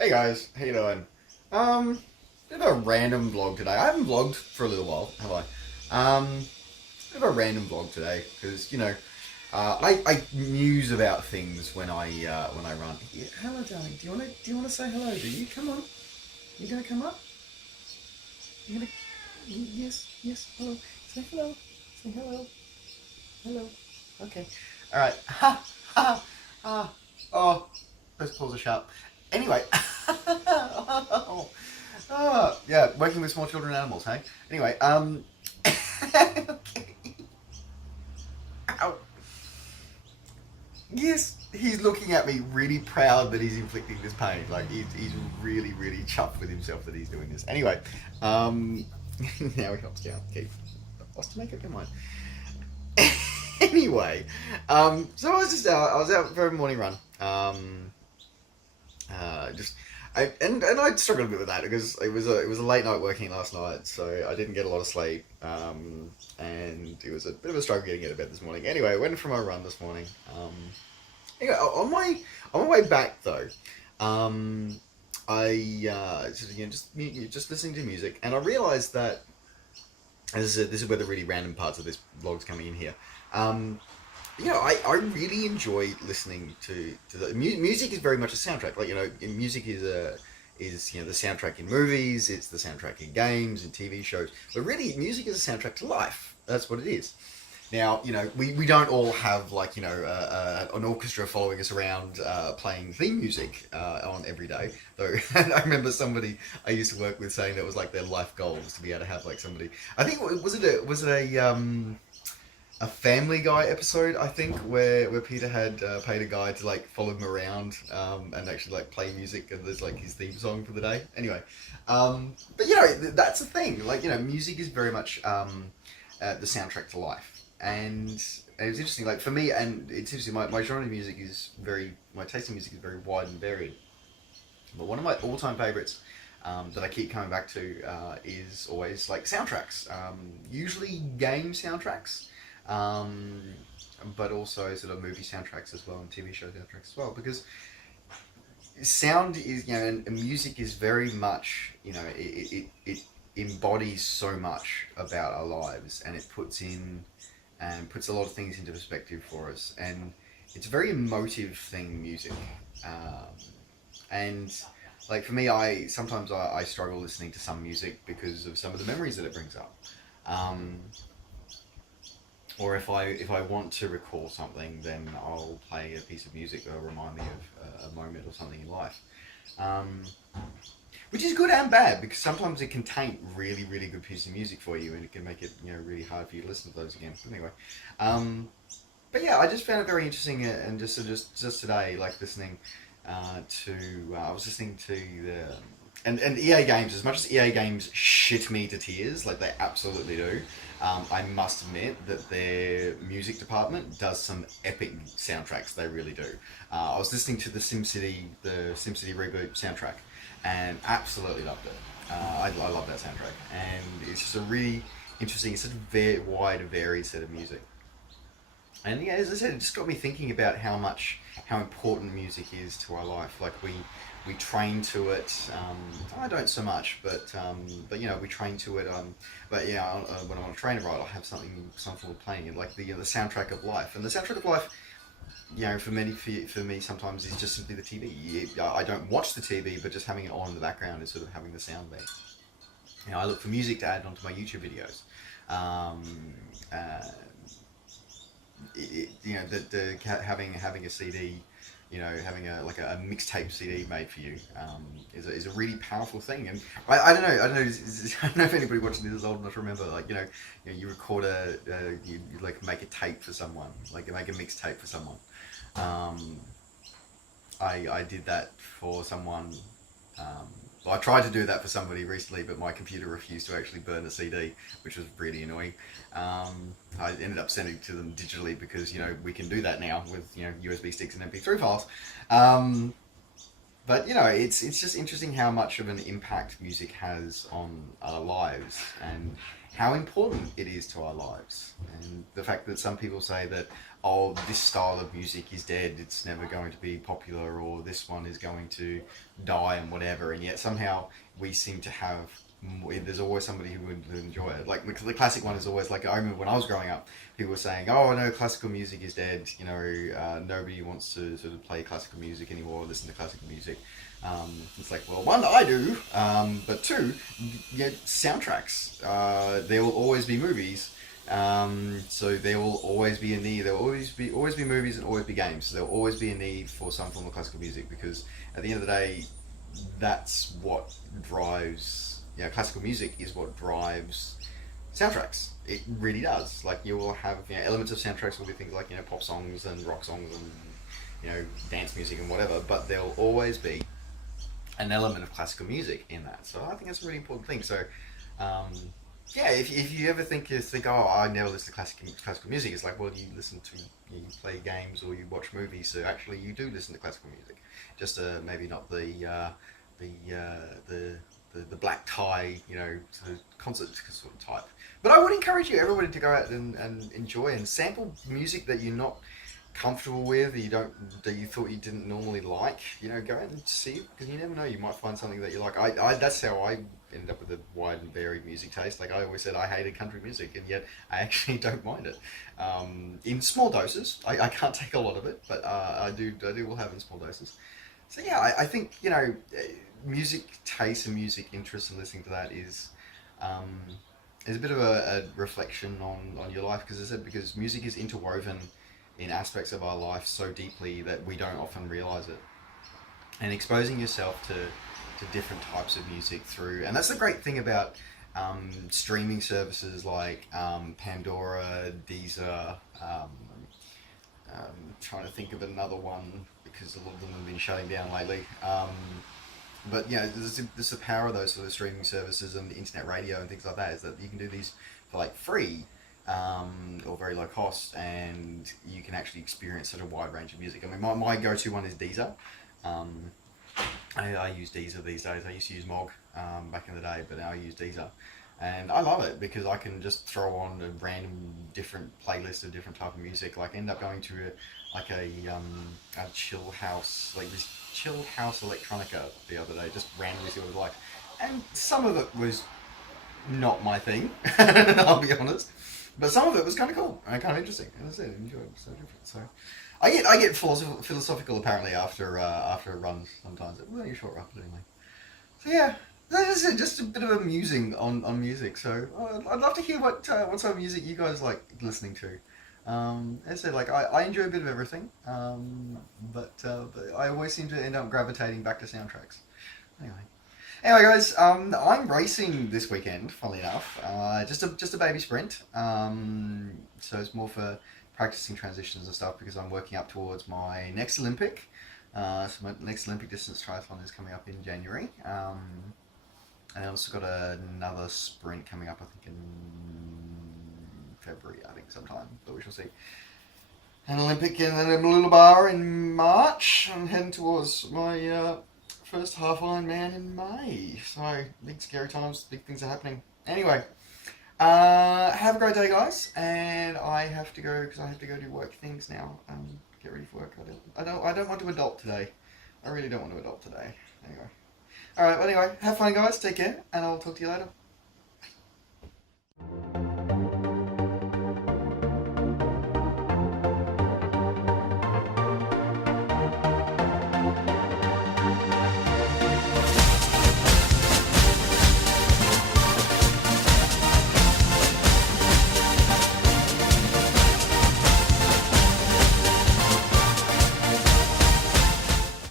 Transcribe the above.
Hey guys, how you doing? Bit of a random vlog today. I haven't vlogged for a little while, have I? Bit of a random vlog today because I muse about things when I run. Yeah, hello, darling. Do you wanna say hello? Do you come on? You gonna come up? You gonna? Yes, yes. Hello. Say hello. Say hello. Hello. Okay. All right. Ha ha ha. Oh, those paws are sharp. Anyway. Yeah, working with small children and animals, hey? Anyway, okay. Ow. Yes, he's looking at me really proud that he's inflicting this pain. Like, he's really, really chuffed with himself that he's doing this. Anyway, um, now he hops down. Okay, what's to make up your mind? Anyway, so I was out for a morning run. Just and I struggled a bit with that because it was a late night working last night, so I didn't get a lot of sleep, and it was a bit of a struggle getting out of bed this morning. Anyway, I went for my run this morning. Anyway, on my way back though, I just listening to music, and I realized that this is where the really random parts of this vlog's coming in here. Um, I really enjoy listening to the music is very much a soundtrack. Like, music is the soundtrack in movies, it's the soundtrack in games and TV shows. But really, music is a soundtrack to life. That's what it is. Now, we don't all have like an orchestra following us around playing theme music on every day. Though I remember somebody I used to work with saying that was like their life goal was to be able to have like somebody. I think was it a Family Guy episode, I think, where Peter had paid a guy to like follow him around and actually like play music and there's like his theme song for the day. Anyway, but that's the thing. Like, music is very much the soundtrack to life, and it's interesting. Like for me, and it's interesting. My genre of music is my taste in music is very wide and varied. But one of my all-time favorites that I keep coming back to is always like soundtracks. Usually game soundtracks, um, but also sort of movie soundtracks as well and TV show soundtracks as well. Because sound is, and music is very much, it embodies so much about our lives, and it puts in and puts a lot of things into perspective for us. And it's a very emotive thing, music. Um, and like for me, I struggle listening to some music because of some of the memories that it brings up. Um, or if I want to recall something, then I'll play a piece of music that'll remind me of a moment or something in life. Um, which is good and bad because sometimes it can taint really, really good piece of music for you, and it can make it really hard for you to listen to those again. But anyway, um, but yeah, I just found it very interesting, and just today, like listening to I was listening to the and EA games. As much as EA games shit me to tears, like they absolutely do, I must admit that their music department does some epic soundtracks. They really do. I was listening to the SimCity reboot soundtrack, and absolutely loved it. I love that soundtrack, and it's just a really interesting, it's such a very wide, varied set of music. And yeah, as I said, it just got me thinking about how important music is to our life. Like we train to it. I don't so much, but we train to it. But yeah, when I'm on a train ride, I'll have some form of playing it, like the soundtrack of life. And the soundtrack of life, for me, sometimes is just simply the TV. I don't watch the TV, but just having it on in the background is sort of having the sound there. I look for music to add onto my YouTube videos. Um, uh, having a CD, having a mixtape CD made for you is a really powerful thing. And I don't know, I don't know if anybody watching this is old enough to remember, like you record you like make a tape for someone, like you make a mixtape for someone. Um, I did that for someone. Um, well, I tried to do that for somebody recently, but my computer refused to actually burn the CD, which was really annoying. I ended up sending it to them digitally because we can do that now with USB sticks and MP3 files. Um, But it's just interesting how much of an impact music has on our lives and how important it is to our lives. And the fact that some people say that, oh, this style of music is dead, it's never going to be popular, or this one is going to die and whatever, and yet somehow we seem to have. There's always somebody who would enjoy it. Like the classic one is always like, I remember when I was growing up, people were saying, "Oh no, classical music is dead. Nobody wants to sort of play classical music anymore, or listen to classical music." It's like, well, one, I do, but two, soundtracks. There will always be movies, so there will always be a need. There will always be movies and always be games. So there will always be a need for some form of classical music because at the end of the day, that's what drives. Classical music is what drives soundtracks. It really does. Like you will have elements of soundtracks will be things like pop songs and rock songs and dance music and whatever, but there'll always be an element of classical music in that. So I think that's a really important thing. So if you ever think oh, I never listen to classical music, it's like, well, you listen to you play games or you watch movies, so actually you do listen to classical music. Just maybe not the black tie, sort of concert sort of type. But I would encourage everybody to go out and enjoy and sample music that you're not comfortable with, that you thought you didn't normally like. Go out and see it because you never know. You might find something that you like. I that's how I ended up with a wide and varied music taste. Like I always said, I hated country music, and yet I actually don't mind it. In small doses, I can't take a lot of it, but I do will have in small doses. So yeah, I think music taste and music interest and listening to that is a bit of a reflection on your life because music is interwoven in aspects of our life so deeply that we don't often realize it. And exposing yourself to different types of music and that's the great thing about streaming services like Pandora, Deezer. Trying to think of another one because a lot of them have been shutting down lately. But there's the power of those sort of streaming services and the internet radio and things like that is that you can do these for like free or very low cost, and you can actually experience such a wide range of music. I mean, my go-to one is Deezer. I use Deezer these days. I used to use Mog back in the day, but now I use Deezer. And I love it because I can just throw on a random different playlist of different type of music. Like end up going to a chill house, like this chill house electronica the other day, just randomly see what it was like. And some of it was not my thing, I'll be honest. But some of it was kind of cool and kind of interesting. And I said, enjoy it. So different. So I get philosophical apparently after a run sometimes. It was only a short run, but anyway. So yeah. That's it, just a bit of a musing on music. So I'd love to hear what sort of music you guys like listening to. As I said, like I enjoy a bit of everything, but I always seem to end up gravitating back to soundtracks. Anyway, guys, I'm racing this weekend. Funnily enough, just a baby sprint. So it's more for practicing transitions and stuff because I'm working up towards my next Olympic. So my next Olympic distance triathlon is coming up in January. And I also got another sprint coming up, I think in February, sometime, but we shall see. An Olympic in a little bar in March. I'm heading towards my first half Ironman in May. So, big scary times, big things are happening. Anyway, have a great day, guys, and I have to go because I have to go do work things now. Get ready for work. I don't want to adult today. I really don't want to adult today. Anyway. Alright, well anyway, have fun guys, take care, and I'll talk to you later.